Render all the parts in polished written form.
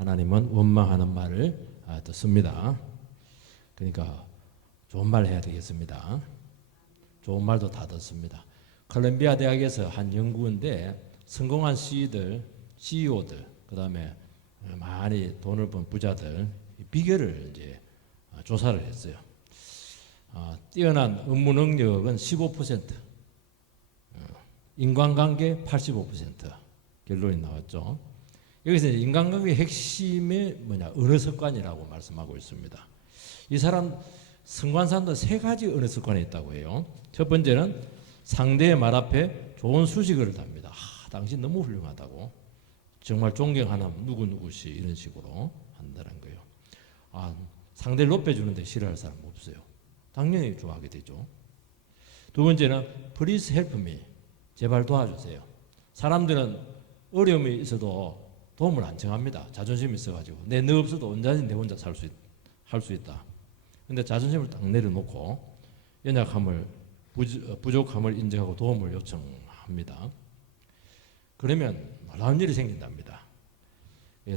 하나님은 원망하는 말을 듣습니다. 그러니까 좋은 말 해야 되겠습니다. 좋은 말도 다 듣습니다. 콜롬비아 대학에서 한 연구인데 성공한 CEO들, 그다음에 많이 돈을 번 부자들 비결을 이제 조사를 했어요. 뛰어난 업무 능력은 15%, 인간관계 85% 결론이 나왔죠. 여기서 인간관계의 핵심이 뭐냐? 언어 습관이라고 말씀하고 있습니다. 이 사람 성관사람도 세 가지 언어 습관이 있다고 해요. 첫 번째는 상대의 말 앞에 좋은 수식어를 답니다. 당신 너무 훌륭하다고, 정말 존경하는 누구누구시, 이런 식으로 한다는 거예요. 상대를 높여주는데 싫어할 사람 없어요. 당연히 좋아하게 되죠. 두 번째는 Please help me, 제발 도와주세요. 사람들은 어려움이 있어도 도움을 안 청합니다. 자존심이 있어가지고 너 없어도 언제든지 내 혼자 할 수 있다. 근데 자존심을 딱 내려놓고 연약함을, 부족함을 인정하고 도움을 요청합니다. 그러면 놀라운 일이 생긴답니다.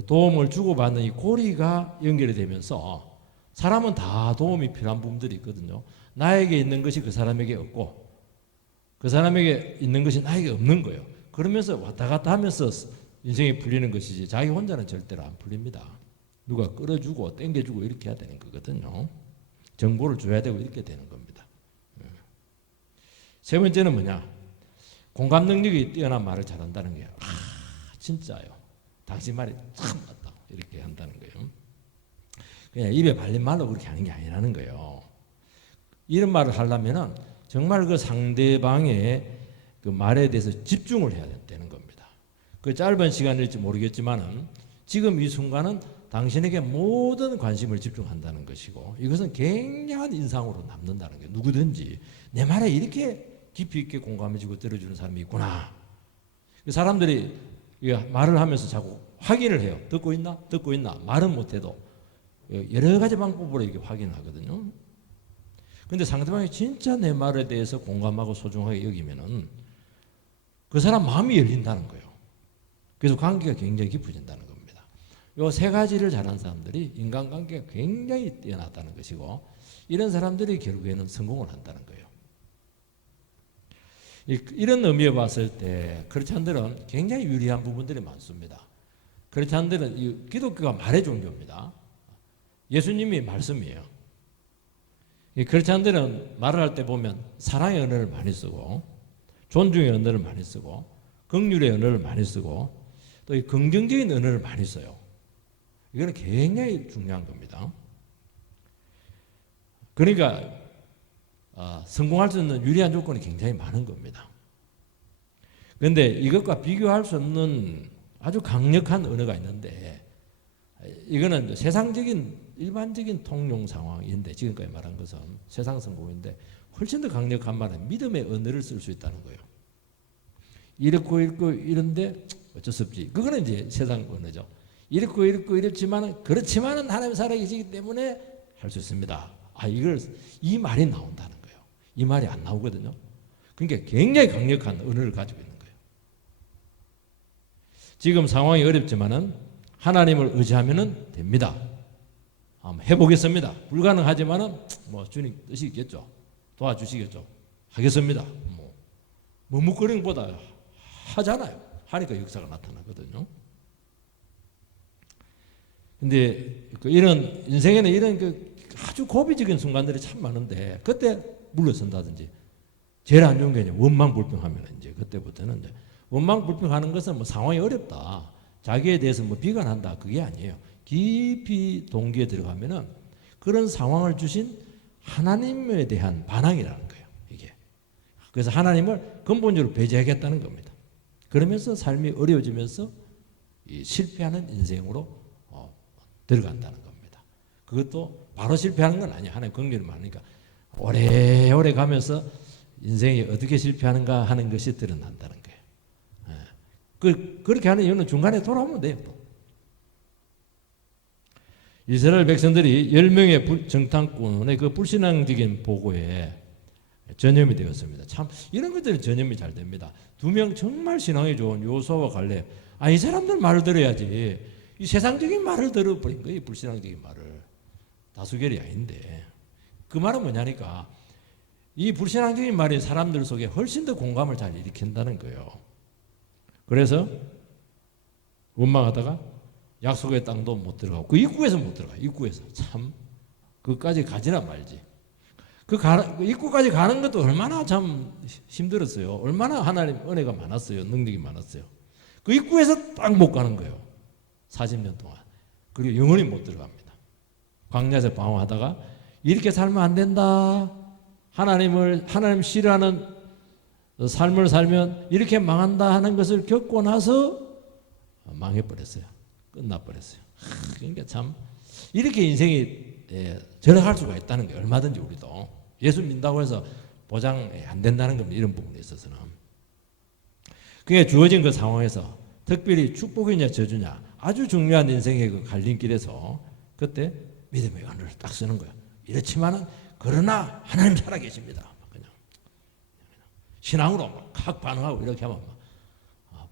도움을 주고받는 이 고리가 연결이 되면서 사람은 다 도움이 필요한 부분들이 있거든요. 나에게 있는 것이 그 사람에게 없고 그 사람에게 있는 것이 나에게 없는 거예요. 그러면서 왔다 갔다 하면서 인생이 풀리는 것이지 자기 혼자는 절대로 안 풀립니다. 누가 끌어주고 땡겨주고 이렇게 해야 되는 거거든요. 정보를 줘야 되고 이렇게 되는 겁니다. 세 번째는 뭐냐? 공감 능력이 뛰어난 말을 잘한다는 거예요. 진짜요. 당신 말이 참 맞다. 이렇게 한다는 거예요. 그냥 입에 발린 말로 그렇게 하는 게 아니라는 거예요. 이런 말을 하려면은 정말 그 상대방의 그 말에 대해서 집중을 해야 되는 겁니다. 그 짧은 시간일지 모르겠지만은 지금 이 순간은 당신에게 모든 관심을 집중한다는 것이고 이것은 굉장한 인상으로 남는다는 거예요. 누구든지 내 말에 이렇게 깊이 있게 공감해주고 들어주는 사람이 있구나. 사람들이 말을 하면서 자꾸 확인을 해요. 듣고 있나? 듣고 있나? 말은 못해도 여러 가지 방법으로 이렇게 확인하거든요. 근데 상대방이 진짜 내 말에 대해서 공감하고 소중하게 여기면은 그 사람 마음이 열린다는 거예요. 그래서 관계가 굉장히 깊어진다는 겁니다. 이 세 가지를 잘하는 사람들이 인간관계가 굉장히 뛰어나다는 것이고 이런 사람들이 결국에는 성공을 한다는 거예요. 이런 의미에 봤을 때 크리스찬들은 굉장히 유리한 부분들이 많습니다. 크리스찬들은 기독교가 말의 종교입니다. 예수님이 말씀이에요. 크리스찬들은 말을 할 때 보면 사랑의 언어를 많이 쓰고 존중의 언어를 많이 쓰고 긍휼의 언어를 많이 쓰고 또 긍정적인 언어를 많이 써요. 이거는 굉장히 중요한 겁니다. 그러니까 성공할 수 있는 유리한 조건이 굉장히 많은 겁니다. 그런데 이것과 비교할 수 없는 아주 강력한 언어가 있는데 이거는 세상적인 일반적인 통용 상황인데 지금까지 말한 것은 세상 성공인데 훨씬 더 강력한 말은 믿음의 언어를 쓸 수 있다는 거예요. 이렇고 이런데 어쩔 수 없지. 그거는 이제 세상 언어죠. 이렇고 이렇지만은 그렇지만은 하나님 살아계시기 때문에 할 수 있습니다. 이 말이 나온다는 거예요. 이 말이 안 나오거든요. 그러니까 굉장히 강력한 언어를 가지고 있는 거예요. 지금 상황이 어렵지만은 하나님을 의지하면은 됩니다. 한번 해보겠습니다. 불가능하지만은 주님 뜻이 있겠죠. 도와주시겠죠. 하겠습니다. 머뭇거리는 것보다 하잖아요. 하니까 역사가 나타나거든요. 근데 이런 인생에는 이런 아주 고비적인 순간들이 참 많은데 그때 물러선다든지 제일 안 좋은 게 원망불평하면 이제 그때부터는 이제 원망불평하는 것은 상황이 어렵다. 자기에 대해서 비관한다. 그게 아니에요. 깊이 동기에 들어가면은 그런 상황을 주신 하나님에 대한 반항이라는 거예요. 이게. 그래서 하나님을 근본적으로 배제하겠다는 겁니다. 그러면서 삶이 어려워지면서 실패하는 인생으로 들어간다는 겁니다. 그것도 바로 실패하는 건 아니에요. 하나님 긍휼이 많으니까 오래오래 가면서 인생이 어떻게 실패하는가 하는 것이 드러난다는 거예요. 그렇게 하는 이유는 중간에 돌아오면 돼요. 이스라엘 백성들이 10명의 정탐꾼의 그 불신앙적인 보고에 전염이 되었습니다. 참 이런 것들은 전염이 잘 됩니다. 2명 정말 신앙이 좋은 요수아와 갈렙. 이 사람들 말을 들어야지. 이 세상적인 말을 들어버린 거예요. 불신앙적인 말을. 다수결이 아닌데. 그 말은 뭐냐니까 이 불신앙적인 말이 사람들 속에 훨씬 더 공감을 잘 일으킨다는 거예요. 그래서 원망하다가 약속의 땅도 못 들어가고 그 입구에서 못 들어가. 입구에서 참 그까지 가지나 말지. 그 입구까지 가는 것도 얼마나 참 힘들었어요. 얼마나 하나님 은혜가 많았어요. 능력이 많았어요. 그 입구에서 딱 못 가는 거예요. 40년 동안. 그리고 영원히 못 들어갑니다. 광야에서 방황하다가 이렇게 살면 안 된다. 하나님 싫어하는 삶을 살면 이렇게 망한다 하는 것을 겪고 나서 망해버렸어요. 끝나버렸어요. 그러니까 참 이렇게 인생이 절약할 수가 있다는 게 얼마든지 우리도 예수 믿는다고 해서 보장 안 된다는 겁니다. 이런 부분에 있어서는. 그게 주어진 그 상황에서 특별히 축복이냐 저주냐 아주 중요한 인생의 그 갈림길에서 그때 믿음의 언어를 딱 쓰는 거야. 이렇지만은 그러나 하나님 살아계십니다. 그냥 신앙으로 막 반응하고 이렇게 하면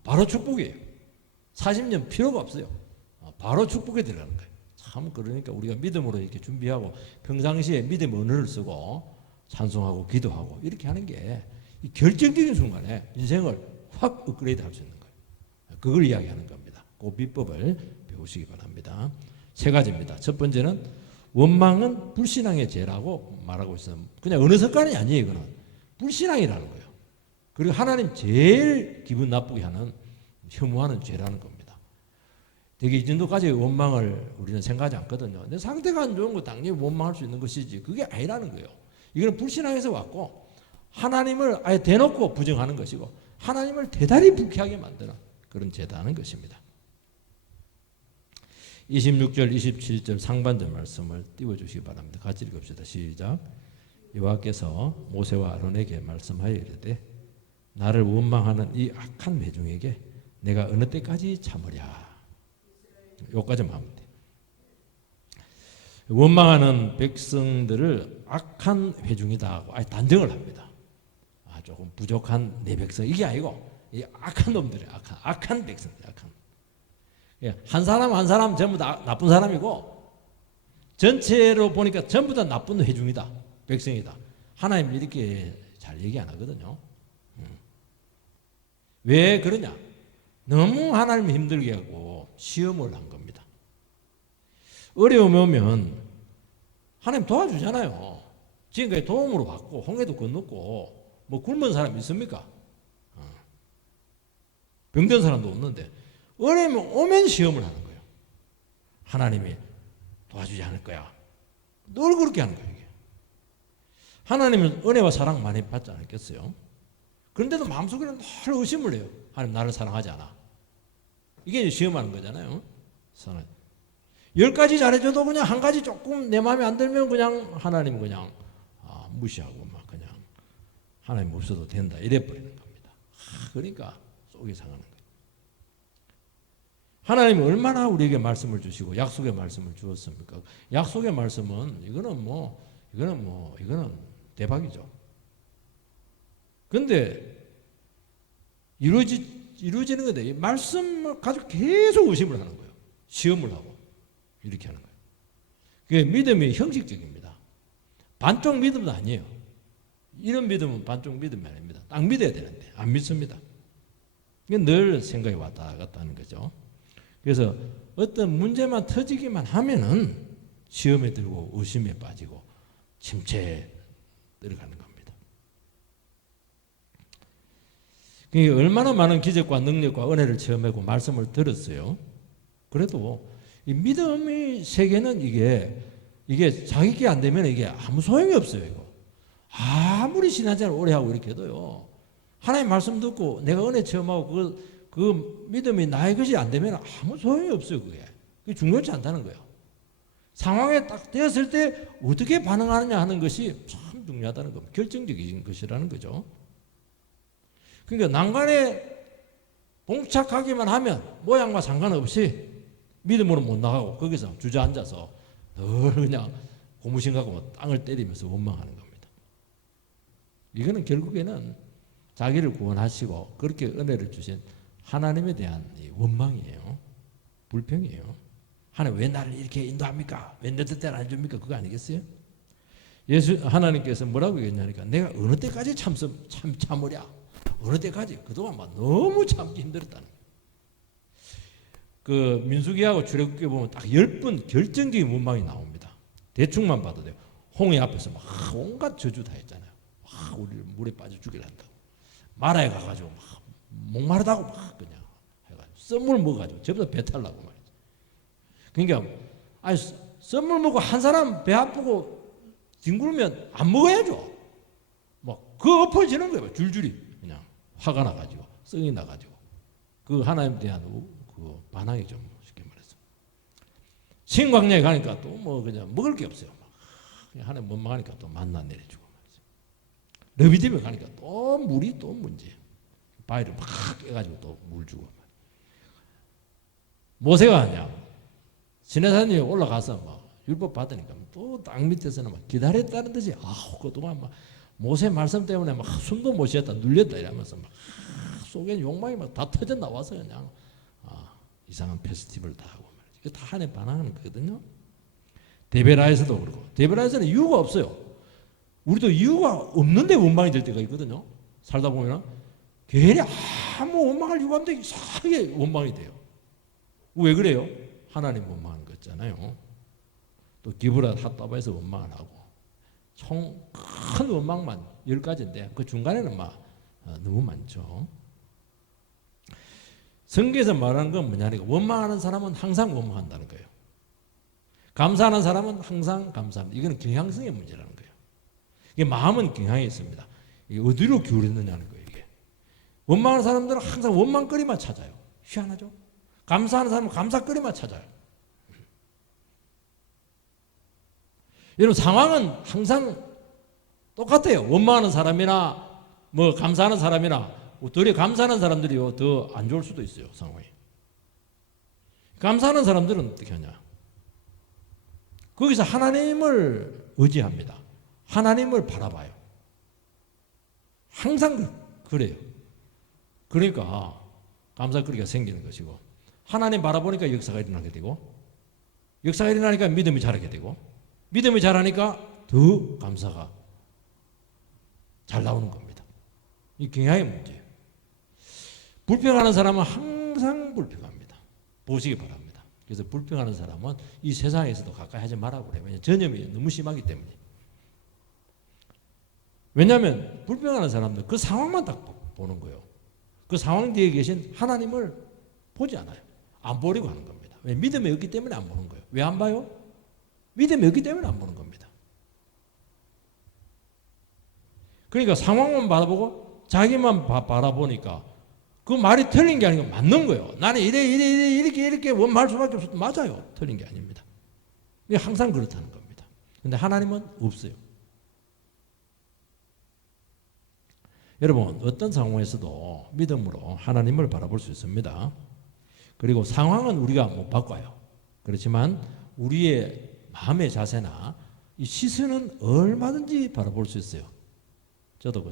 바로 축복이에요. 40년 필요가 없어요. 바로 축복에 들어가는 거예요. 참 그러니까 우리가 믿음으로 이렇게 준비하고 평상시에 믿음의 언어를 쓰고 찬송하고 기도하고 이렇게 하는 게 이 결정적인 순간에 인생을 확 업그레이드 할 수 있는 거예요. 그걸 이야기하는 겁니다. 그 비법을 배우시기 바랍니다. 세 가지입니다. 첫 번째는 원망은 불신앙의 죄라고 말하고 있어요. 그냥 어느 습관이 아니에요. 이거는 불신앙이라는 거예요. 그리고 하나님 제일 기분 나쁘게 하는 혐오하는 죄라는 겁니다. 되게 이 정도까지 원망을 우리는 생각하지 않거든요. 내 상태가 안 좋은 거 당연히 원망할 수 있는 것이지 그게 아니라는 거예요. 이거는 불신앙에서 왔고 하나님을 아예 대놓고 부정하는 것이고 하나님을 대단히 불쾌하게 만드는 그런 죄다는 것입니다. 26절 27절 상반절 말씀을 띄워주시기 바랍니다. 같이 읽읍시다. 시작. 여호와께서 모세와 아론에게 말씀하여 이르되 나를 원망하는 이 악한 회중에게 내가 어느 때까지 참으랴. 여기까지만 하면 돼. 원망하는 백성들을 악한 회중이다 하고 아예 단정을 합니다. 조금 부족한 내 백성 이게 아니고 이 악한 놈들이 악한 백성들 한 사람 한 사람 전부 다 나쁜 사람이고 전체로 보니까 전부 다 나쁜 회중이다 백성이다. 하나님 이렇게 잘 얘기 안 하거든요. 왜 그러냐? 너무 하나님 힘들게 하고 시험을 한 겁니다. 어려움이 오면 하나님 도와주잖아요. 지금까지 도움으로 받고 홍해도 건넜고 뭐 굶은 사람 있습니까? 병든 사람도 없는데 어려움이 오면 시험을 하는 거예요. 하나님이 도와주지 않을 거야. 늘 그렇게 하는 거예요. 이게. 하나님은 은혜와 사랑 많이 받지 않았겠어요? 그런데도 마음속에는 늘 의심을 해요. 하나님 나를 사랑하지 않아. 이게 시험하는 거잖아요. 10가지 잘해줘도 그냥 한 가지 조금 내 마음에 안 들면 그냥 하나님 그냥 무시하고 막 그냥 하나님 없어도 된다 이래버리는 겁니다. 그러니까 속이 상하는 거예요. 하나님이 얼마나 우리에게 말씀을 주시고 약속의 말씀을 주었습니까? 약속의 말씀은 이거는 대박이죠. 그런데 이루어지는 건데 이 말씀을 가지고 계속 의심을 하는 거예요. 시험을 하고 이렇게 하는 거예요. 그게 믿음이 형식적입니다. 반쪽 믿음도 아니에요. 이런 믿음은 반쪽 믿음이 아닙니다. 딱 믿어야 되는데 안 믿습니다. 늘 생각이 왔다 갔다 하는 거죠. 그래서 어떤 문제만 터지기만 하면은 시험에 들고 의심에 빠지고 침체에 들어가는 겁니다. 그러니까 얼마나 많은 기적과 능력과 은혜를 체험하고 말씀을 들었어요. 그래도 이 믿음의 세계는 이게 자기게 안 되면 이게 아무 소용이 없어요. 이거. 아무리 신앙생활 오래 하고 이렇게 해도요. 하나님 말씀 듣고 내가 은혜 체험하고 그 믿음이 나의 것이 안 되면 아무 소용이 없어요. 그게 중요치 않다는 거예요. 상황에 딱 되었을 때 어떻게 반응하느냐 하는 것이 참 중요하다는 겁니다. 결정적인 것이라는 거죠. 그러니까 난간에 봉착하기만 하면 모양과 상관없이 믿음으로 못 나가고 거기서 주저앉아서 늘 그냥 고무신 갖고 땅을 때리면서 원망하는 겁니다. 이거는 결국에는 자기를 구원하시고 그렇게 은혜를 주신 하나님에 대한 원망이에요. 불평이에요. 하나님 왜 나를 이렇게 인도합니까? 왜 내 뜻대로 안 줍니까? 그거 아니겠어요? 하나님께서 뭐라고 얘기하냐니까 내가 어느 때까지 참으랴? 어느 때까지? 그동안 막 너무 참기 힘들었다는 거예요. 그 민수기하고 출애굽기에 보면 딱 10번 결정적인 문방이 나옵니다. 대충만 봐도 돼요. 홍해 앞에서 막 온갖 저주 다 했잖아요. 막 우리를 물에 빠져 죽이려 한다고. 마라에 가가지고 막 목마르다고 막 그냥 해가지고 썸물 먹어가지고 저보다 배탈 나고 말이죠. 그러니까 아니 썸물 먹고 한 사람 배 아프고 뒹굴면 안 먹어야죠. 막 그 엎어지는 거예요. 줄줄이 그냥 화가 나가지고 성이 나가지고 그 하나님에 대한 그 반항이죠. 쉽게 말해서 신광야에 가니까 또 뭐 그냥 먹을 게 없어요. 막 그냥 하나님 원망하니까 또 만나 내려주고 말이죠. 르비딤에 가니까 또 물이 또 문제예요. 바위를 막 깨가지고 또 물 주고. 모세가 하냐 시내산에 올라가서 막 율법 받으니까 또 땅 밑에서는 막 기다렸다는 듯이 그동안 막 모세 말씀 때문에 막 숨도 못 쉬었다 눌렸다 이러면서 막 속에 욕망이 막 다 터져 나와서 그냥 이상한 페스티벌 다 하고 말이죠. 이거 다 하나님 반항하는 거거든요. 데베라에서도 그렇고 데베라에서는 이유가 없어요. 우리도 이유가 없는데 원망이 될 때가 있거든요. 살다 보면 괜히 아무 원망할 이유가 없는데 이상하게 원망이 돼요. 왜 그래요? 하나님 원망하는 거잖아요. 또 기브라 핫다바에서 원망을 하고 총 큰 원망만 10가지인데 그 중간에는 막 너무 많죠. 성경에서 말하는 건 뭐냐니까 원망하는 사람은 항상 원망한다는 거예요. 감사하는 사람은 항상 감사합니다. 이거는 경향성의 문제라는 거예요. 이게 마음은 경향이 있습니다. 이게 어디로 기울였느냐는 거예요. 이게 원망하는 사람들은 항상 원망거리만 찾아요. 희한하죠? 감사하는 사람은 감사거리만 찾아요. 여러분 상황은 항상 똑같아요. 원망하는 사람이나 뭐 감사하는 사람이나 도리어 감사하는 사람들이요 더 안 좋을 수도 있어요. 상황이. 감사하는 사람들은 어떻게 하냐? 거기서 하나님을 의지합니다. 하나님을 바라봐요. 항상 그래요. 그러니까 감사거리가 생기는 것이고 하나님 바라보니까 역사가 일어나게 되고 역사가 일어나니까 믿음이 자라게 되고 믿음이 자라니까 더 감사가 잘 나오는 겁니다. 이 경향의 문제예요. 불평하는 사람은 항상 불평합니다. 보시기 바랍니다. 그래서 불평하는 사람은 이 세상에서도 가까이 하지 말라고 그래요. 왜냐하면 전염이 너무 심하기 때문에. 왜냐하면 불평하는 사람들 그 상황만 딱 보는 거예요. 그 상황 뒤에 계신 하나님을 보지 않아요. 안 보려고 하는 겁니다. 왜? 믿음이 없기 때문에 안 보는 거예요. 왜 안 봐요? 믿음이 없기 때문에 안 보는 겁니다. 그러니까 상황만 바라보고 자기만 바라보니까 그 말이 틀린 게 아니고 맞는 거예요. 나는 이렇게 원망할 수밖에 없어. 맞아요. 틀린 게 아닙니다. 항상 그렇다는 겁니다. 근데 하나님은 없어요. 여러분 어떤 상황에서도 믿음으로 하나님을 바라볼 수 있습니다. 그리고 상황은 우리가 못 바꿔요. 그렇지만 우리의 마음의 자세나 이 시선은 얼마든지 바라볼 수 있어요. 저도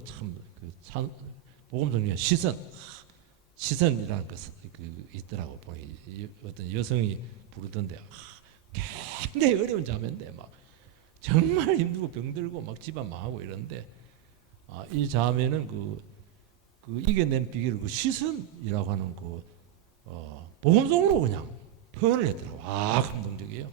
복음성 중에 시선이라는 거 있더라고. 보니 어떤 여성이 부르던데 굉장히 어려운 자매인데 막 정말 힘들고 병들고 막 집안 망하고 이러는데 이 자매는 그 이겨낸 비결을 그 시선이라고 하는 복음성으로 그냥 표현을 했더라고. 감동적이에요.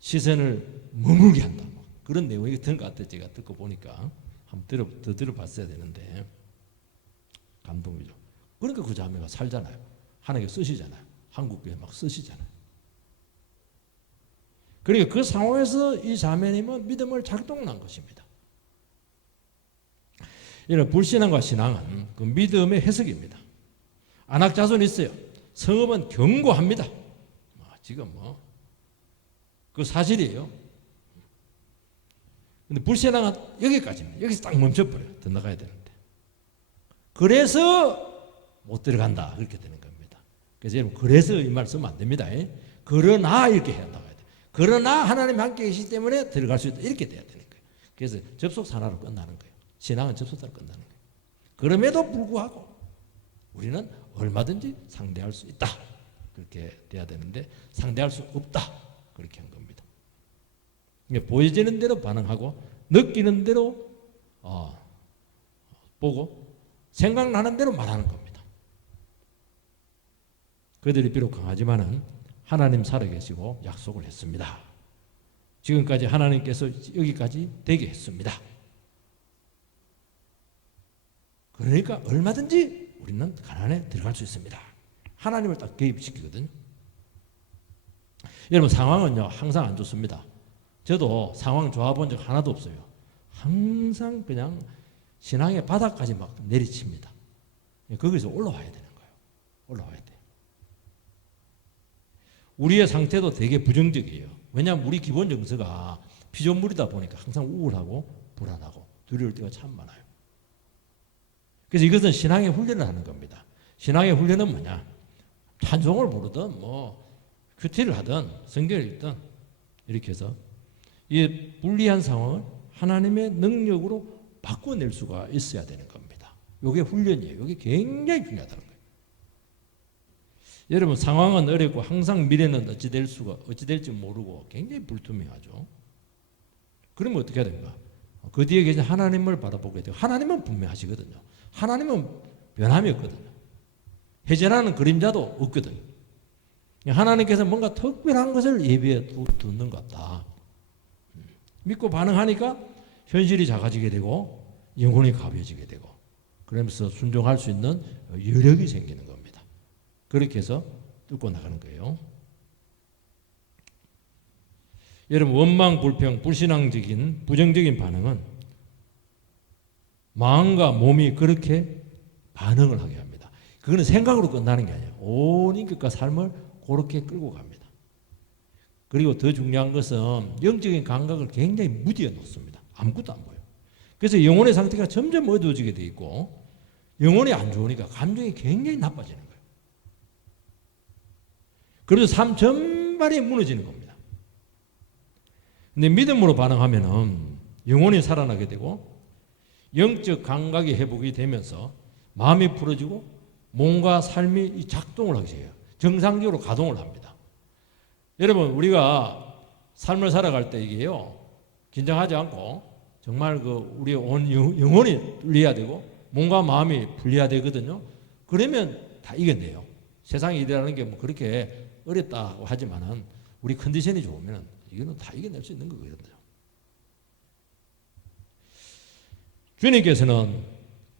시선을 머물게 한다. 그런 내용이 있던 것 같아요. 제가 듣고 보니까 한번 더 들어봤어야 되는데 감동이죠. 그러니까 그 자매가 살잖아요. 하나님께 쓰시잖아요. 한국교회 막 쓰시잖아요. 그러니까 그 상황에서 이 자매님은 믿음을 작동한 것입니다. 이런 불신앙과 신앙은 그 믿음의 해석입니다. 안악자손이 있어요. 성읍은 견고합니다. 지금 그 사실이에요. 근데 불신앙은 여기까지입니다. 여기서 딱 멈춰버려요. 더 나가야 되는데. 그래서 못 들어간다. 그렇게 되는 겁니다. 그래서 여러분 그래서 이 말 쓰면 안 됩니다. 그러나 이렇게 해야 나가야 돼요. 그러나 하나님 함께 계시기 때문에 들어갈 수 있다. 이렇게 돼야 되는 거예요. 그래서 접속사나로 끝나는 거예요. 신앙은 접속사로 끝나는 거예요. 그럼에도 불구하고 우리는 얼마든지 상대할 수 있다. 그렇게 돼야 되는데 상대할 수 없다. 그렇게 한 겁니다. 보여지는 대로 반응하고 느끼는 대로 보고 생각나는 대로 말하는 겁니다. 그들이 비록 강하지만은 하나님 살아계시고 약속을 했습니다. 지금까지 하나님께서 여기까지 되게 했습니다. 그러니까 얼마든지 우리는 가나안에 들어갈 수 있습니다. 하나님을 딱 개입시키거든요. 여러분 상황은요 항상 안 좋습니다. 저도 상황 좋아본 적 하나도 없어요. 항상 그냥 신앙의 바닥까지 막 내리칩니다. 거기서 올라와야 되는 거예요. 올라와야 돼요. 우리의 상태도 되게 부정적이에요. 왜냐하면 우리 기본 정서가 피조물이다 보니까 항상 우울하고 불안하고 두려울 때가 참 많아요. 그래서 이것은 신앙의 훈련을 하는 겁니다. 신앙의 훈련은 뭐냐? 찬송을 부르든 큐티를 하든 성경을 읽든 이렇게 해서 이 불리한 상황을 하나님의 능력으로 바꿔낼 수가 있어야 되는 겁니다. 이게 훈련이에요. 이게 굉장히 중요하다는 거예요. 여러분 상황은 어렵고 항상 미래는 어찌 될지 모르고 굉장히 불투명하죠. 그러면 어떻게 해야 됩니까? 그 뒤에 계신 하나님을 바라보게 되고 하나님은 분명하시거든요. 하나님은 변함이 없거든요. 해제라는 그림자도 없거든요. 하나님께서 뭔가 특별한 것을 예비해 두는 것 같다. 믿고 반응하니까 현실이 작아지게 되고 영혼이 가벼워지게 되고 그러면서 순종할 수 있는 여력이 생기는 겁니다. 그렇게 해서 뚫고 나가는 거예요. 여러분 원망, 불평, 불신앙적인 부정적인 반응은 마음과 몸이 그렇게 반응을 하게 합니다. 그거는 생각으로 끝나는 게 아니에요. 온 인격과 삶을 그렇게 끌고 갑니다. 그리고 더 중요한 것은 영적인 감각을 굉장히 무디어 놓습니다. 아무것도 안 보여요. 그래서 영혼의 상태가 점점 어두워지게 돼 있고 영혼이 안 좋으니까 감정이 굉장히 나빠지는 거예요. 그래서 삶 전반이 무너지는 겁니다. 근데 믿음으로 반응하면은 영혼이 살아나게 되고 영적 감각이 회복이 되면서 마음이 풀어지고 몸과 삶이 작동을 하게 돼요. 정상적으로 가동을 합니다. 여러분 우리가 삶을 살아갈 때 이게요 긴장하지 않고 정말 우리 온 영혼이 풀려야 되고 몸과 마음이 풀려야 되거든요. 그러면 다 이겨내요. 세상에 일이라는 게 그렇게 어렵다고 하지만은 우리 컨디션이 좋으면 이거는 다 이겨낼 수 있는 거거든요. 주님께서는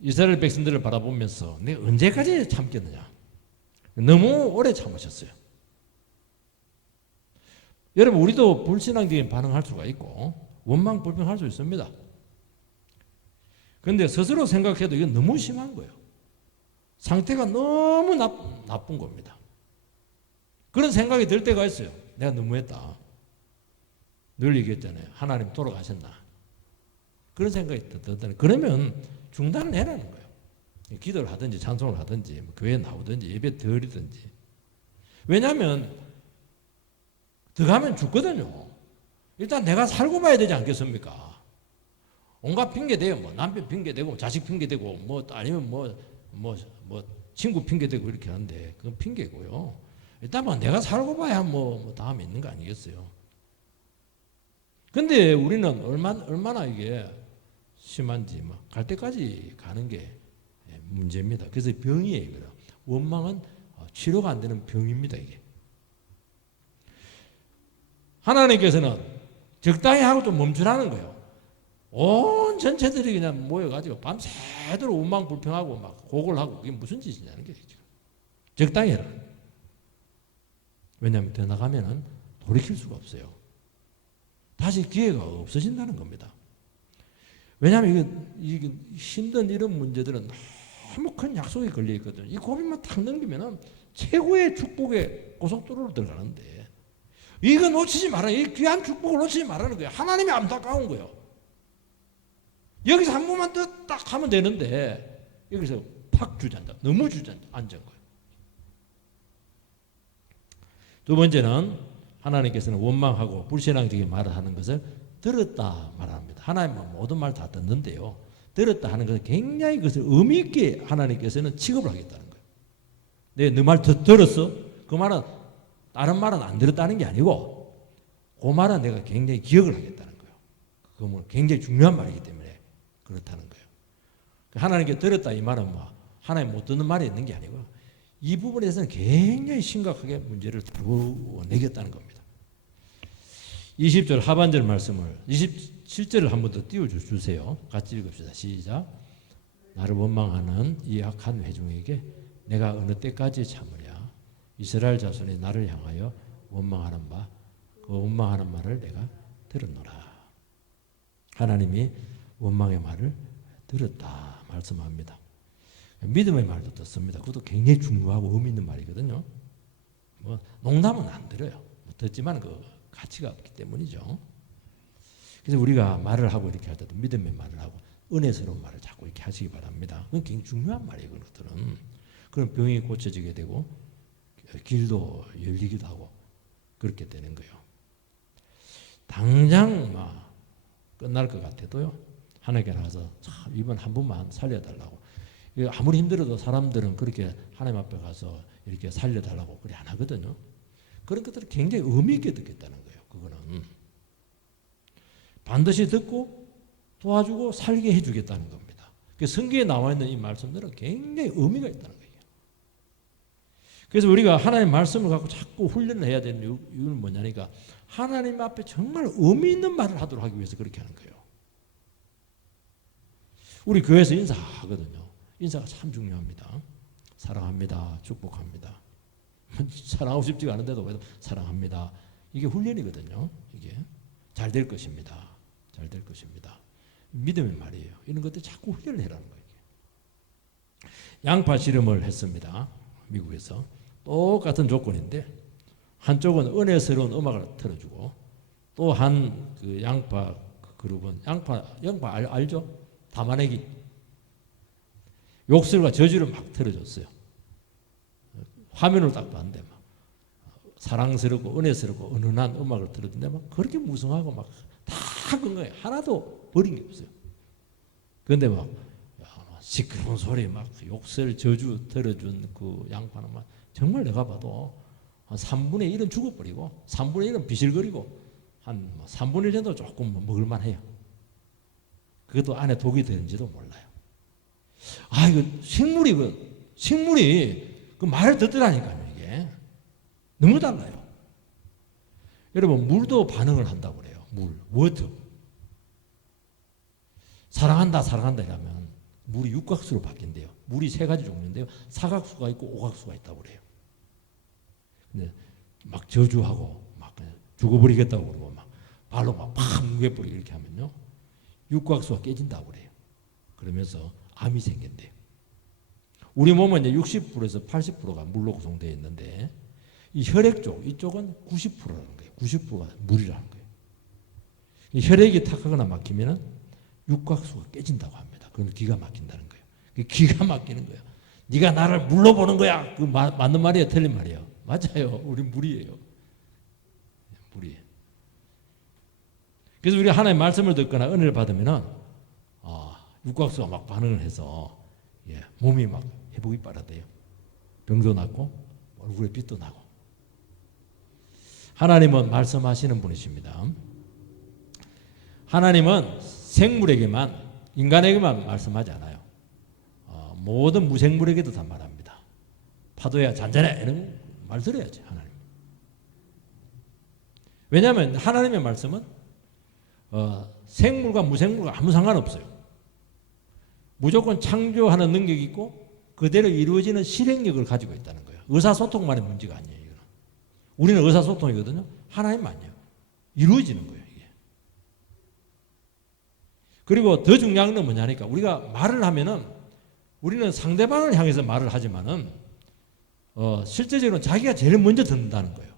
이스라엘 백성들을 바라보면서 내가 언제까지 참겠느냐. 너무 오래 참으셨어요. 여러분 우리도 불신앙적인 반응할 수가 있고 원망 불평할 수 있습니다. 그런데 스스로 생각해도 이건 너무 심한 거예요. 상태가 너무 나쁜 겁니다. 그런 생각이 들 때가 있어요. 내가 너무했다. 늘 얘기했잖아요. 하나님 돌아가셨나. 그런 생각이 들더니 그러면 중단을 해라는 거예요. 기도를 하든지 찬송을 하든지 교회에 나오든지 예배 드리든지. 왜냐하면 더 가면 죽거든요. 일단 내가 살고 봐야 되지 않겠습니까? 온갖 핑계 대요. 남편 핑계 대고 자식 핑계 대고 아니면 친구 핑계 대고 이렇게 하는데 그건 핑계고요. 일단 내가 살고 봐야 다음에 있는 거 아니겠어요? 근데 우리는 얼마나 이게 심한지 갈 때까지 가는 게 문제입니다. 그래서 병이에요. 원망은 치료가 안 되는 병입니다. 이게. 하나님께서는 적당히 하고 좀 멈추라는 거예요. 온 전체들이 그냥 모여가지고 밤새도록 원망 불평하고 곡을 하고 그게 무슨 짓이냐는 게 지금. 적당히 해라. 왜냐하면 더 나가면은 돌이킬 수가 없어요. 다시 기회가 없어진다는 겁니다. 왜냐하면 이게 힘든 이런 문제들은 너무 큰 약속이 걸려 있거든요. 이 고비만 탁 넘기면은 최고의 축복의 고속도로로 들어가는데 이거 놓치지 말아. 이 귀한 축복을 놓치지 말라는 거예요. 하나님이 안타까운 거예요. 여기서 한 번만 더 딱 하면 되는데 여기서 팍 주저앉아. 너무 앉은 거예요. 두 번째는 하나님께서는 원망하고 불신앙적인 말을 하는 것을 들었다 말합니다. 하나님은 모든 말 다 듣는데요. 들었다 하는 것은 굉장히 그것을 의미 있게 하나님께서는 취급을 하겠다는 거예요. 내 말 들었어? 그 말은 다른 말은 안 들었다는 게 아니고 그 말은 내가 굉장히 기억을 하겠다는 거예요. 그건 굉장히 중요한 말이기 때문에 그렇다는 거예요. 하나님께 들었다 이 말은 뭐 하나님 못 듣는 말이 있는 게 아니고 이 부분에서는 굉장히 심각하게 문제를 드러내겠다는 겁니다. 20절 하반절 말씀을 27절을 한 번 더 띄워주세요. 같이 읽읍시다. 시작. 나를 원망하는 이 악한 회중에게 내가 어느 때까지 참으랴. 이스라엘 자손이 나를 향하여 원망하는 바 그 원망하는 말을 내가 들었노라. 하나님이 원망의 말을 들었다 말씀합니다. 믿음의 말도 듣습니다. 그것도 굉장히 중요하고 의미 있는 말이거든요. 뭐 농담은 안 들어요. 듣지만 그 가치가 없기 때문이죠. 그래서 우리가 말을 하고 이렇게 할 때도 믿음의 말을 하고 은혜스러운 말을 자꾸 이렇게 하시기 바랍니다. 그건 굉장히 중요한 말이에요. 그것들은. 그럼 병이 고쳐지게 되고 길도 열리기도 하고 그렇게 되는 거예요. 당장 막 끝날 것 같아도요. 하나님께 나가서 이번 한 번만 살려달라고. 아무리 힘들어도 사람들은 그렇게 하나님 앞에 가서 이렇게 살려달라고 그래 안 하거든요. 그런 것들을 굉장히 의미 있게 듣겠다는 거예요. 그거는 반드시 듣고 도와주고 살게 해주겠다는 겁니다. 성경에 나와 있는 이 말씀들은 굉장히 의미가 있다는 거예요. 그래서 우리가 하나님 말씀을 갖고 자꾸 훈련을 해야 되는 이유는 뭐냐니까 하나님 앞에 정말 의미 있는 말을 하도록 하기 위해서 그렇게 하는 거예요. 우리 교회에서 인사하거든요. 인사가 참 중요합니다. 사랑합니다. 축복합니다. 사랑하고 싶지가 않은데도 왜 사랑합니다. 이게 훈련이거든요. 이게 잘 될 것입니다. 잘 될 것입니다. 믿음의 말이에요. 이런 것들 자꾸 훈련을 해라는 거예요. 양파 씨름을 했습니다. 미국에서 똑같은 조건인데 한쪽은 은혜스러운 음악을 틀어주고 또 한 그 양파 그룹은 양파 알죠? 담아내기 욕설과 저주를 막 틀어줬어요. 화면을 딱 봤는데 막 사랑스럽고 은혜스럽고 은은한 음악을 틀어줬는데 막 그렇게 무성하고 막 다 그런 거예요. 하나도 버린 게 없어요. 그런데 막 시끄러운 소리 막 욕설 저주 틀어준 그 양파는 막 정말 내가 봐도 한 3분의 1은 죽어버리고 3분의 1은 비실거리고 한 3분의 1 정도 조금 먹을만 해요. 그것도 안에 독이 되는지도 몰라요. 아, 이거 식물이 그 말을 듣더라니까요, 이게. 너무 달라요. 여러분, 물도 반응을 한다고 그래요. 워터. 사랑한다 이러면 물이 육각수로 바뀐대요. 물이 세 가지 종류인데요. 사각수가 있고 오각수가 있다고 그래요. 근데 막 저주하고 막 죽어버리겠다고 그러고 막 발로 막 팍 뭉개버리고 이렇게 하면요. 육각수가 깨진다고 그래요. 그러면서 암이 생긴대요. 우리 몸은 이제 60%에서 80%가 물로 구성되어 있는데 이 혈액 쪽, 이쪽은 90%라는 거예요. 90%가 물이라는 거예요. 이 혈액이 탁하거나 막히면은 육각수가 깨진다고 합니다. 그건 기가 막힌다는 거예요. 기가 막히는 거예요. 네가 나를 물로 보는 거야. 그 맞는 말이에요, 틀린 말이에요. 맞아요. 우리 물이에요. 물이에요. 그래서 우리가 하나님의 말씀을 듣거나 은혜를 받으면은 육각수가 막 반응을 해서 몸이 막 회복이 빠르대요. 병도 낫고 얼굴에 빛도 나고. 하나님은 말씀하시는 분이십니다. 하나님은 생물에게만 인간에게만 말씀하지 않아요. 모든 무생물에게도 다 말합니다. 파도야 잔잔해 이런 말 들어야지 하나님. 왜냐하면 하나님의 말씀은 생물과 무생물과 아무 상관없어요. 무조건 창조하는 능력이 있고 그대로 이루어지는 실행력을 가지고 있다는 거예요. 의사소통만의 문제가 아니에요. 이거는. 우리는 의사소통이거든요. 하나님만요. 이루어지는 거예요. 이게. 그리고 더 중요한 건 뭐냐니까 우리가 말을 하면은 우리는 상대방을 향해서 말을 하지만은 실제적으로는 자기가 제일 먼저 듣는다는 거예요.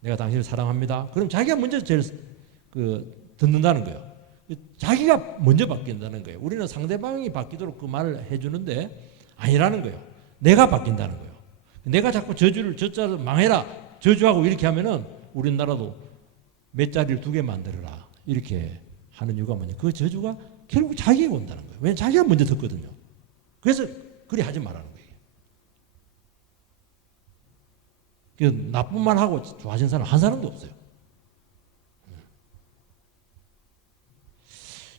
내가 당신을 사랑합니다. 그럼 자기가 먼저 제일 듣는다는 거예요. 자기가 먼저 바뀐다는 거예요. 우리는 상대방이 바뀌도록 그 말을 해주는데 아니라는 거예요. 내가 바뀐다는 거예요. 내가 자꾸 저자를 망해라 저주하고 이렇게 하면은 우리나라도 몇 자리를 2개 만들어라 이렇게 하는 이유가 뭐냐? 그 저주가 결국 자기에게 온다는 거예요. 왜냐하면 자기가 먼저 듣거든요. 그래서 그리 하지 말라는 거예요. 그래서 나쁜 말 하고 좋아하시는 사람 한 사람도 없어요.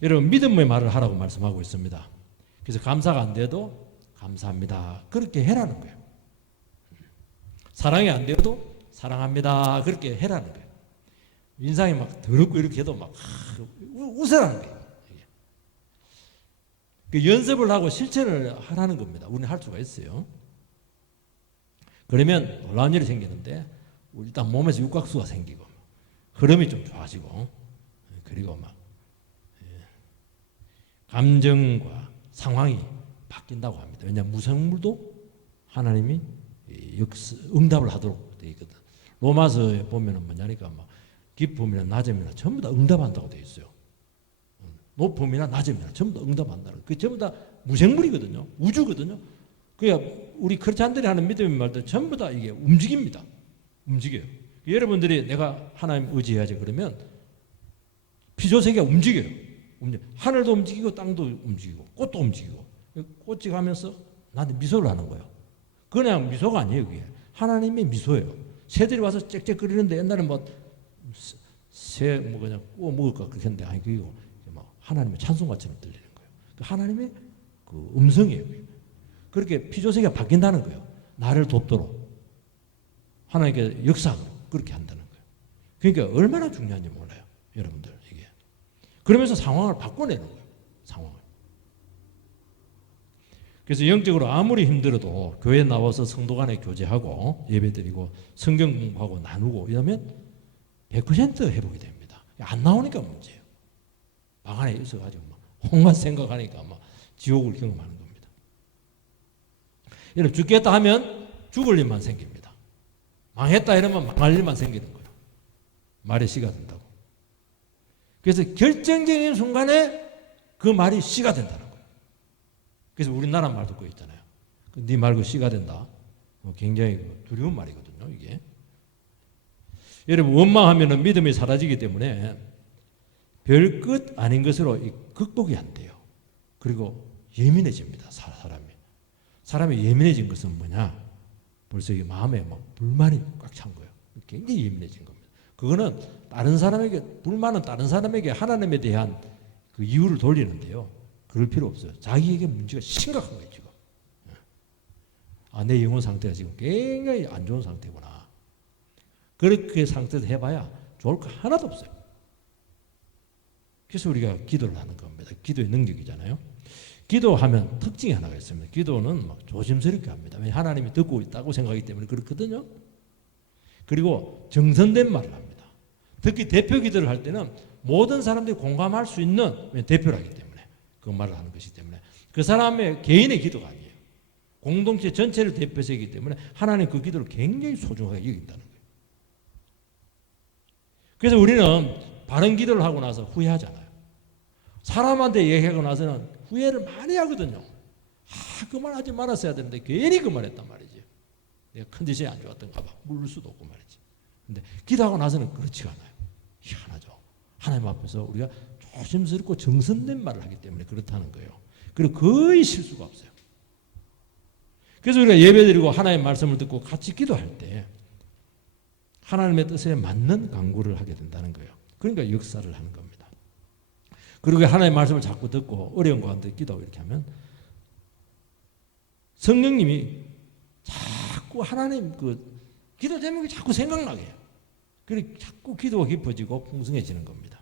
여러분 믿음의 말을 하라고 말씀하고 있습니다. 그래서 감사가 안 돼도 감사합니다. 그렇게 해라는 거예요. 사랑이 안 돼도 사랑합니다. 그렇게 해라는 거예요. 인상이 막 더럽고 이렇게 해도 막 웃으라는 거예요. 그 연습을 하고 실천을 하라는 겁니다. 우리는 할 수가 있어요. 그러면 놀라운 일이 생기는데 일단 몸에서 육각수가 생기고 흐름이 좀 좋아지고 그리고 막 감정과 상황이 바뀐다고 합니다. 왜냐하면 무생물도 하나님이 응답을 하도록 되어 있거든. 로마서에 보면은 뭐냐니까 막 기쁨이나 낮음이나 전부 다 응답한다고 되어 있어요. 높음이나 낮음이나 전부 다 응답한다는. 그 전부 다 무생물이거든요. 우주거든요. 그러니까 우리 크리스찬들이 하는 믿음의 말들 전부 다 이게 움직입니다. 움직여요. 여러분들이 내가 하나님 의지해야지 그러면 피조세계가 움직여요. 하늘도 움직이고 땅도 움직이고 꽃도 움직이고 꽃이 가면서 나한테 미소를 하는 거예요. 그냥 미소가 아니에요. 그게 하나님의 미소예요. 새들이 와서 짹짹거리는데 옛날에 새 그냥 구워 먹을까 그렇게 했는데 아니 그게 하나님의 찬송가처럼 들리는 거예요. 하나님의 그 음성이에요. 그렇게 피조세계가 바뀐다는 거예요. 나를 돕도록 하나님께 역사하도록 그렇게 한다는 거예요. 그러니까 얼마나 중요한지 몰라요. 여러분들 이게. 그러면서 상황을 바꿔내는 거예요. 상황을. 그래서 영적으로 아무리 힘들어도 교회에 나와서 성도 간에 교제하고 예배드리고 성경 공부하고 나누고 이러면 100% 회복이 됩니다. 안 나오니까 문제예요. 방 안에 있어가지고 홍만 생각하니까 지옥을 경험하는 겁니다. 여러분 죽겠다 하면 죽을 일만 생깁니다. 망했다 이러면 망할 일만 생기는 거예요. 말에 씨가 된다고. 그래서 결정적인 순간에 그 말이 씨가 된다는 거예요. 그래서 우리나라 말도 그거 있잖아요. 네 말고 씨가 된다. 굉장히 두려운 말이거든요. 이게. 여러분 원망하면 믿음이 사라지기 때문에 별것 아닌 것으로 극복이 안 돼요. 그리고 예민해집니다. 사람이 예민해진 것은 뭐냐? 벌써 이 마음에 불만이 꽉 찬 거예요. 굉장히 예민해진 겁니다. 그거는 다른 사람에게 불만은 다른 사람에게 하나님에 대한 그 이유를 돌리는데요. 그럴 필요 없어요. 자기에게 문제가 심각한 거예요. 지금. 내 영혼 상태가 지금 굉장히 안 좋은 상태구나. 그렇게 상태에서 해봐야 좋을 거 하나도 없어요. 그래서 우리가 기도를 하는 겁니다. 기도의 능력이잖아요. 기도하면 특징이 하나가 있습니다. 기도는 조심스럽게 합니다. 왜냐하면 하나님이 듣고 있다고 생각하기 때문에 그렇거든요. 그리고 정선된 말을 합니다. 특히 대표 기도를 할 때는 모든 사람들이 공감할 수 있는 대표라기 때문에 그 말을 하는 것이기 때문에 그 사람의 개인의 기도가 아니에요. 공동체 전체를 대표해서 하기 때문에 하나님 그 기도를 굉장히 소중하게 여긴다는 거예요. 그래서 우리는 바른 기도를 하고 나서 후회하잖아요. 사람한테 얘기하고 나서는 후회를 많이 하거든요. 그 말 하지 말았어야 되는데 괜히 그 말 했단 말이지. 내가 컨디션이 안 좋았던가 봐. 물을 수도 없고 말이지. 근데 기도하고 나서는 그렇지가 않아요. 희한하죠. 하나님 앞에서 우리가 조심스럽고 정선된 말을 하기 때문에 그렇다는 거예요. 그리고 거의 실수가 없어요. 그래서 우리가 예배드리고 하나님의 말씀을 듣고 같이 기도할 때 하나님의 뜻에 맞는 간구를 하게 된다는 거예요. 그러니까 역사를 하는 겁니다. 그리고 하나님의 말씀을 자꾸 듣고 어려운 가운데 기도하고 이렇게 하면 성령님이 자꾸 하나님 그 기도 제목이 자꾸 생각나게 해요. 그리고 자꾸 기도가 깊어지고 풍성해지는 겁니다.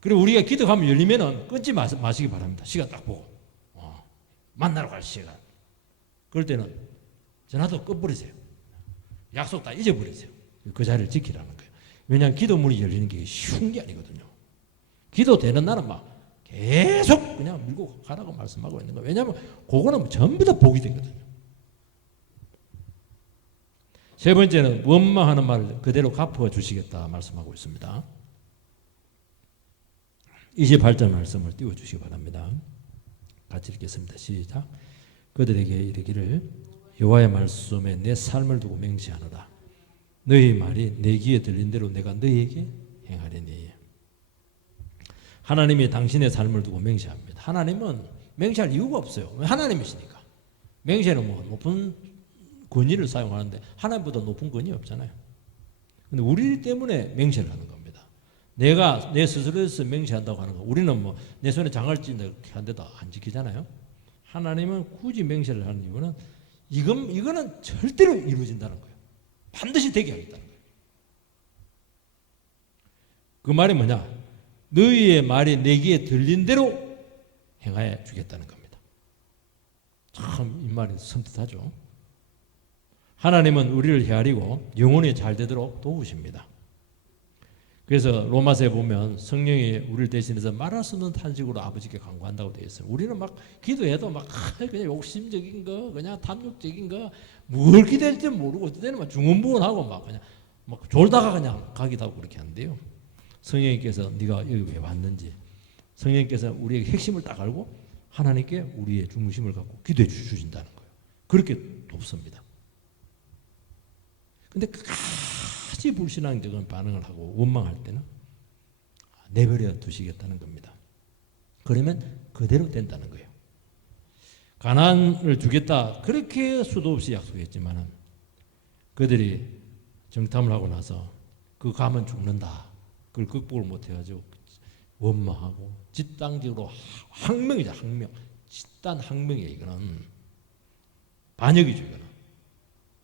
그리고 우리가 기도하면 열리면은 끊지 마시기 바랍니다. 시간 딱 보고 만나러 갈 시간. 그럴 때는 전화도 꺼버리세요. 약속 다 잊어버리세요. 그 자리를 지키라는 거예요. 왜냐하면 기도문이 열리는 게 쉬운 게 아니거든요. 기도되는 날은 계속 그냥 밀고 가라고 말씀하고 있는 거예요. 왜냐하면 그거는 전부 다 복이 되거든요. 세 번째는 원망하는 말을 그대로 갚아 주시겠다 말씀하고 있습니다. 28절 말씀을 띄워주시기 바랍니다. 같이 읽겠습니다. 시작. 그들에게 이르기를 여호와의 말씀에 내 삶을 두고 맹세하노라. 너희 말이 내 귀에 들린 대로 내가 너희에게 행하리니. 하나님이 당신의 삶을 두고 맹세합니다. 하나님은 맹세할 이유가 없어요. 하나님이시니까. 맹세는 높은 권위를 사용하는데 하나님보다 높은 권위 없잖아요. 근데 우리 때문에 맹세를 하는 겁니다. 내가 내 스스로에서 맹세한다고 하는 거. 우리는 뭐 내 손에 장을 찌는데 그렇게 한데도 안 지키잖아요. 하나님은 굳이 맹세를 하는 이유는 이거는 절대로 이루어진다는 거예요. 반드시 되게 하겠다는 거예요. 그 말이 뭐냐? 너희의 말이 내 귀에 들린 대로 행하여 주겠다는 겁니다. 참 이 말이 섬뜩하죠. 하나님은 우리를 헤아리고 영혼이 잘 되도록 도우십니다. 그래서 로마서에 보면 성령이 우리를 대신해서 말할 수 없는 탄식으로 아버지께 간구한다고 되어 있어요. 우리는 막 기도해도 막 그냥 욕심적인 거, 그냥 탐욕적인 거, 뭘 기도할지 모르고 그때는 막 중언부언하고 막 그냥 막 졸다가 그냥 가기도 하고 그렇게 하는데요. 성령님께서 네가 여기 왜 왔는지, 성령님께서 우리에게 핵심을 딱 알고 하나님께 우리의 중심을 갖고 기도해 주신다는 거예요. 그렇게 돕습니다. 근데 끝까지 불신앙적인 반응을 하고 원망할 때는 내버려 두시겠다는 겁니다. 그러면 그대로 된다는 거예요. 가나안을 주겠다 그렇게 수도 없이 약속했지만 그들이 정탐을 하고 나서 그 가면 죽는다. 그걸 극복을 못해가지고 원망하고 집단적으로 항명이죠. 항명. 집단 항명이에요. 이거는 반역이죠. 이거는.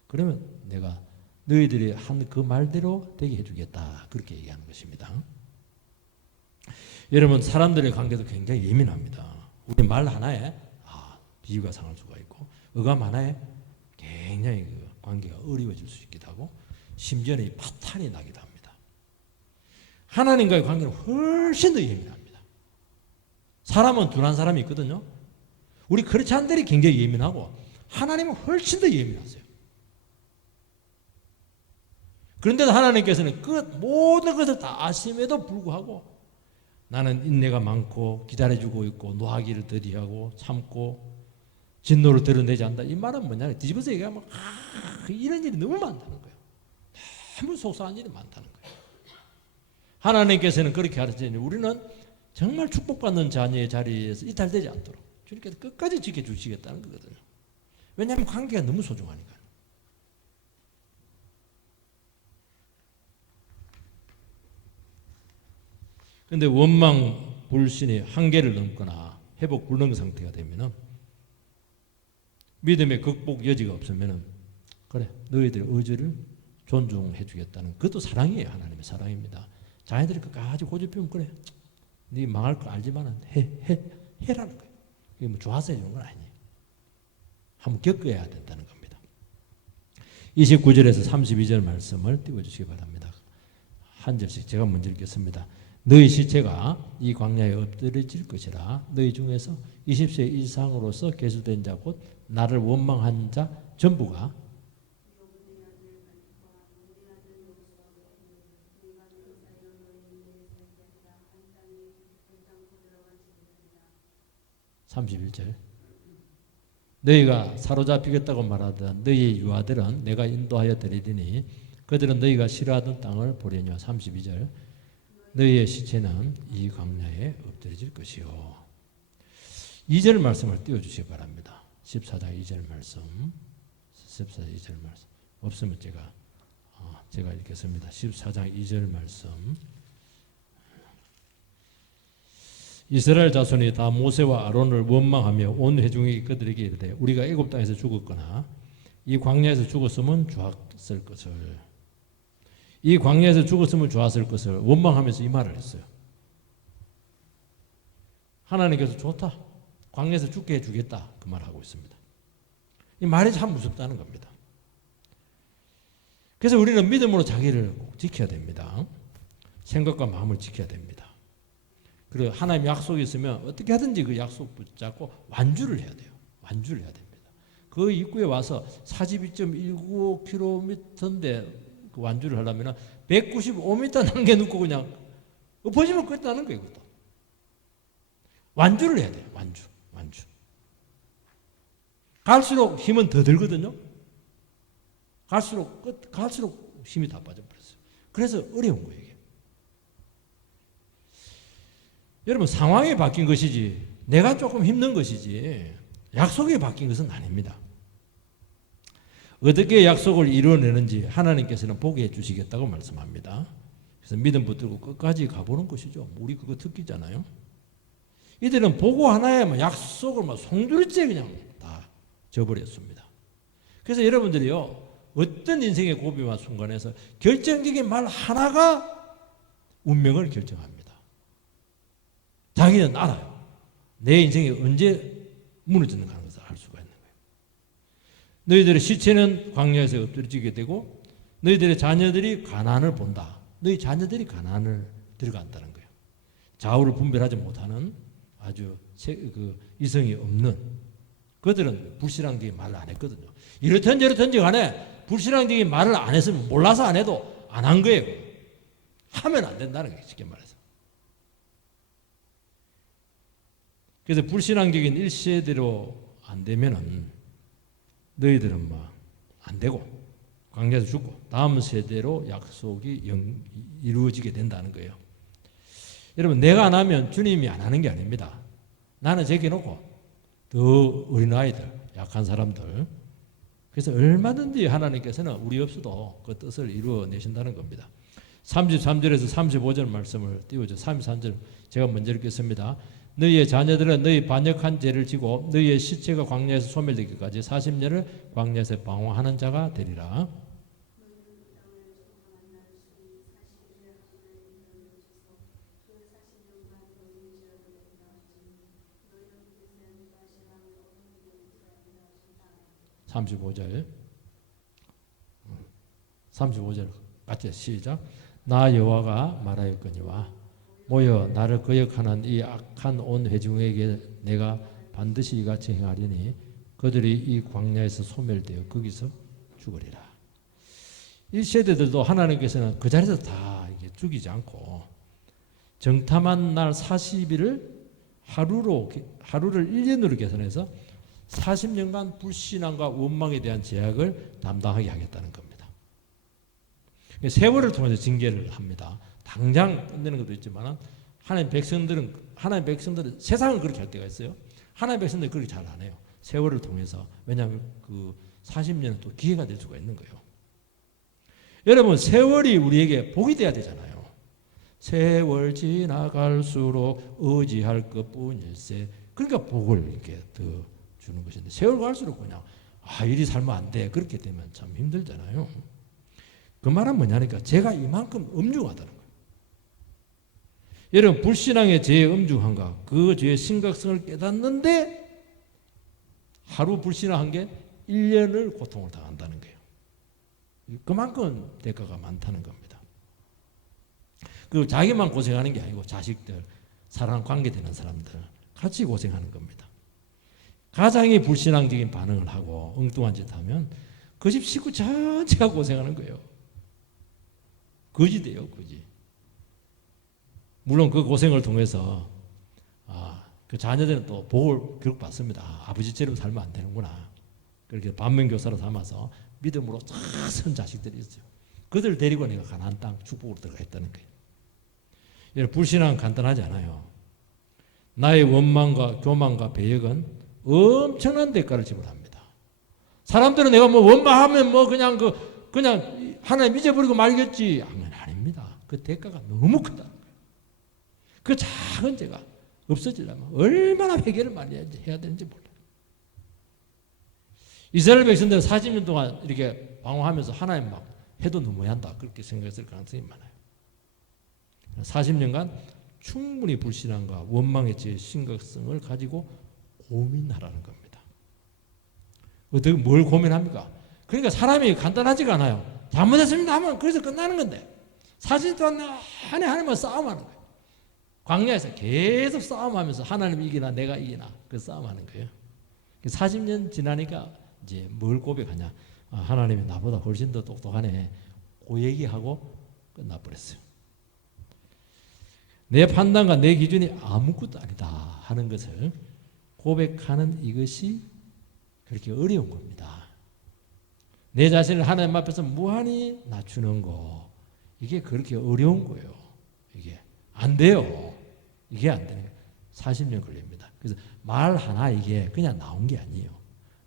그러면 내가 너희들이 한 그 말대로 되게 해주겠다. 그렇게 얘기하는 것입니다. 여러분 사람들의 관계도 굉장히 예민합니다. 우리 말 하나에 비유가 상할 수가 있고 어감 하나에 굉장히 그 관계가 어려워질 수 있기도 하고 심지어는 파탄이 나기도 합니다. 하나님과의 관계는 훨씬 더 예민합니다. 사람은 둔한 사람이 있거든요. 우리 그렇지 않은 들이 굉장히 예민하고 하나님은 훨씬 더 예민하세요. 그런데도 하나님께서는 그 모든 것을 다 아심에도 불구하고 나는 인내가 많고 기다려주고 있고 노하기를 더디하고 참고 진노를 드러내지 않는다. 이 말은 뭐냐? 뒤집어서 얘기하면 이런 일이 너무 많다는 거예요. 너무 속상한 일이 많다는 거예요. 하나님께서는 그렇게 가르치니 우리는 정말 축복받는 자녀의 자리에서 이탈되지 않도록 주님께서 끝까지 지켜주시겠다는 거거든요. 왜냐하면 관계가 너무 소중하니까요. 그런데 원망, 불신이 한계를 넘거나 회복 불능 상태가 되면은 믿음의 극복 여지가 없으면은 그래 너희들의 의지를 존중해 주겠다는 그것도 사랑이에요. 하나님의 사랑입니다. 자녀들이 끝까지 고집피우면 그래 네 망할 거 알지만은 해라는 거예요. 이게 뭐 좋아서 해주는 건 아니에요. 한번 겪어야 된다는 겁니다. 29절에서 32절 말씀을 띄워주시기 바랍니다. 한 절씩 제가 먼저 읽겠습니다. 너희 시체가 이 광야에 엎드려질 것이라 너희 중에서 20세 이상으로서 계수된 자 곧 나를 원망한 자 전부가 (31절) 너희가 사로잡히겠다고 말하던 너희의 유아들은 내가 인도하여 드리리니 그들은 너희가 싫어하던 땅을 보려니와 (32절) 너희의 시체는 이 광야에 엎드려질 것이요. 2절 말씀을 띄워주시기 바랍니다. 14장 2절 말씀. 14장 2절 말씀. 없으면 제가 읽겠습니다. 14장 2절 말씀. 이스라엘 자손이 다 모세와 아론을 원망하며 온 회중이 그들에게 이르되 우리가 애굽 땅에서 죽었거나 이 광야에서 죽었으면 좋았을 것을 이 광야에서 죽었으면 좋았을 것을 원망하면서 이 말을 했어요. 하나님께서 좋다. 광야에서 죽게 해주겠다. 그 말을 하고 있습니다. 이 말이 참 무섭다는 겁니다. 그래서 우리는 믿음으로 자기를 꼭 지켜야 됩니다. 생각과 마음을 지켜야 됩니다. 그리고 하나님 약속이 있으면 어떻게 하든지 그 약속 붙잡고 완주를 해야 돼요. 완주를 해야 됩니다. 그 입구에 와서 42.195km인데 그 완주를 하려면 195m 남겨놓고 그냥 엎어지면 끝나는 거예요. 그것도. 완주를 해야 돼요. 완주. 갈수록 힘은 더 들거든요. 갈수록 힘이 다 빠져버렸어요. 그래서 어려운 거예요. 이게. 여러분 상황이 바뀐 것이지 내가 조금 힘든 것이지 약속이 바뀐 것은 아닙니다. 어떻게 약속을 이루어내는지 하나님께서는 보게 해주시겠다고 말씀합니다. 그래서 믿음 붙들고 끝까지 가보는 것이죠. 우리 그거 특기잖아요. 이들은 보고 하나에 약속을 송두리째 그냥 다 져버렸습니다. 그래서 여러분들이요, 어떤 인생의 고비와 순간에서 결정적인 말 하나가 운명을 결정합니다. 자기는 알아요. 내 인생이 언제 무너지는 것을 알 수가 있는 거예요. 너희들의 시체는 광야에서 엎드려지게 되고 너희들의 자녀들이 가나안을 본다. 너희 자녀들이 가나안을 들어간다는 거예요. 좌우를 분별하지 못하는 아주 이성이 없는 그들은 불신앙적인 말을 안 했거든요. 이렇든 저렇든지 간에 불신앙적인 말을 안 했으면 몰라서 안 해도 안 한 거예요. 하면 안 된다는 거예요. 쉽게 말해서. 그래서 불신앙적인 1세대로 안 되면은 너희들은 안 되고 광야에서 죽고 다음 세대로 약속이 이루어지게 된다는 거예요. 여러분, 내가 안 하면 주님이 안 하는 게 아닙니다. 나는 제껴놓고 더 어린아이들, 약한 사람들, 그래서 얼마든지 하나님께서는 우리 없어도 그 뜻을 이루어내신다는 겁니다. 33절에서 35절 말씀을 띄워줘. 33절 제가 먼저 읽겠습니다. 너희의 자녀들은 너희 반역한 죄를 지고 너희의 시체가 광야에서 소멸되기까지 40년을 광야에서 방황하는 자가 되리라. (35절) 같이 시작. 나 여호와가 말하였거니와 모여 나를 거역하는 이 악한 온 회중에게 내가 반드시 이같이 행하리니 그들이 이 광야에서 소멸되어 거기서 죽으리라. 이 세대들도 하나님께서는 그 자리에서 다 죽이지 않고 정탐한 날 40일을 하루를 1년으로 계산해서 40년간 불신앙과 원망에 대한 제약을 담당하게 하겠다는 겁니다. 세월을 통해서 징계를 합니다. 당장 끝내는 것도 있지만 하나님 백성들은 세상은 그렇게 할 때가 있어요. 하나님 백성들이 그렇게 잘 안 해요. 세월을 통해서. 왜냐하면 그 40년은 또 기회가 될 수가 있는 거예요. 여러분, 세월이 우리에게 복이 돼야 되잖아요. 세월 지나갈수록 의지할 것뿐일세. 그러니까 복을 이렇게 더 주는 것인데 세월 갈수록 그냥 이리 살면 안 돼. 그렇게 되면 참 힘들잖아요. 그 말은 뭐냐니까 제가 이만큼 엄중하다는 거예요. 여러분, 불신앙의 죄의 엄중함과 그 죄의 심각성을 깨닫는데 하루 불신앙한 게 1년을 고통을 당한다는 거예요. 그만큼 대가가 많다는 겁니다. 그 자기만 고생하는 게 아니고 자식들, 사랑 관계되는 사람들 같이 고생하는 겁니다. 가장이 불신앙적인 반응을 하고 엉뚱한 짓 하면 그 집 식구 전체가 고생하는 거예요. 거지 돼요, 거지. 물론 그 고생을 통해서 그 자녀들은 또 복을 결국 받습니다. 아버지처럼 살면 안 되는구나. 그렇게 반면교사로 삼아서 믿음으로 선 자식들이 있어요. 그들 데리고 내가 가나안 땅 축복으로 들어가 있다는 거예요. 여러분, 불신앙은 간단하지 않아요. 나의 원망과 교만과 배역은 엄청난 대가를 지불합니다. 사람들은 내가 원망하면 그냥 하나님 잊어버리고 말겠지. 아닙니다. 그 대가가 너무 크다. 그 작은 죄가 없어지려면 얼마나 회개를 많이 해야 되는지 몰라요. 이스라엘 백성들은 40년 동안 이렇게 방황하면서 하나님 해도 너무한다 그렇게 생각했을 가능성이 많아요. 40년간 충분히 불신앙과 원망의 죄의 심각성을 가지고 고민하라는 겁니다. 어떻게 뭘 고민합니까? 그러니까 사람이 간단하지가 않아요. 잘못했습니다 하면 그래서 끝나는 건데 40년 동안 하나님과 싸움하는 거예요. 광야에서 계속 싸움하면서 하나님 이기나 내가 이기나 그 싸움하는 거예요. 40년 지나니까 이제 뭘 고백하냐? 하나님이 나보다 훨씬 더 똑똑하네. 그 얘기하고 끝나버렸어요. 내 판단과 내 기준이 아무것도 아니다 하는 것을 고백하는 이것이 그렇게 어려운 겁니다. 내 자신을 하나님 앞에서 무한히 낮추는 거 이게 그렇게 어려운 거예요. 이게 안 돼요. 이게 안 되는 거예요. 40년 걸립니다. 그래서 말 하나 이게 그냥 나온 게 아니에요.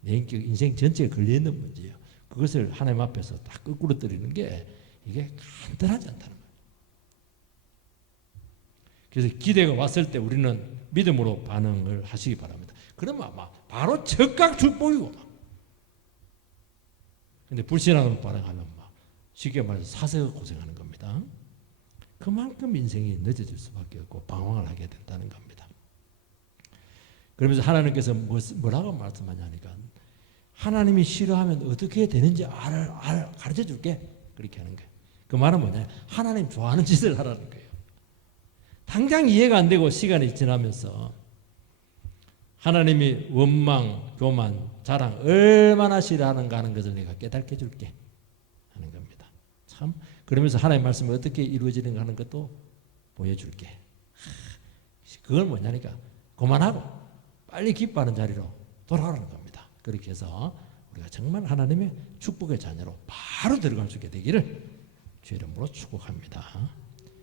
내 인생 전체에 걸려있는 문제예요. 그것을 하나님 앞에서 딱 거꾸로 드리는 게 이게 간단하지 않다는 거예요. 그래서 기대가 왔을 때 우리는 믿음으로 반응을 하시기 바랍니다. 그러면 막 바로 즉각 축복이고 막. 근데 불신앙으로 반응하면 막 쉽게 말해서 사서 고생하는 겁니다. 그만큼 인생이 늦어질 수밖에 없고 방황을 하게 된다는 겁니다. 그러면서 하나님께서 뭐라고 말씀하냐니까 하나님이 싫어하면 어떻게 되는지 가르쳐 줄게. 그렇게 하는 거예요. 그 말은 뭐냐? 하나님 좋아하는 짓을 하라는 거예요. 당장 이해가 안 되고 시간이 지나면서 하나님이 원망, 교만, 자랑 얼마나 싫어하는가 하는 것을 내가 깨닫게 해줄게 하는 겁니다. 참 그러면서 하나님의 말씀이 어떻게 이루어지는가 하는 것도 보여줄게. 그건 뭐냐니까 그만하고 빨리 기뻐하는 자리로 돌아가는 겁니다. 그렇게 해서 우리가 정말 하나님의 축복의 자녀로 바로 들어갈 수 있게 되기를 주의 이름으로 축복합니다.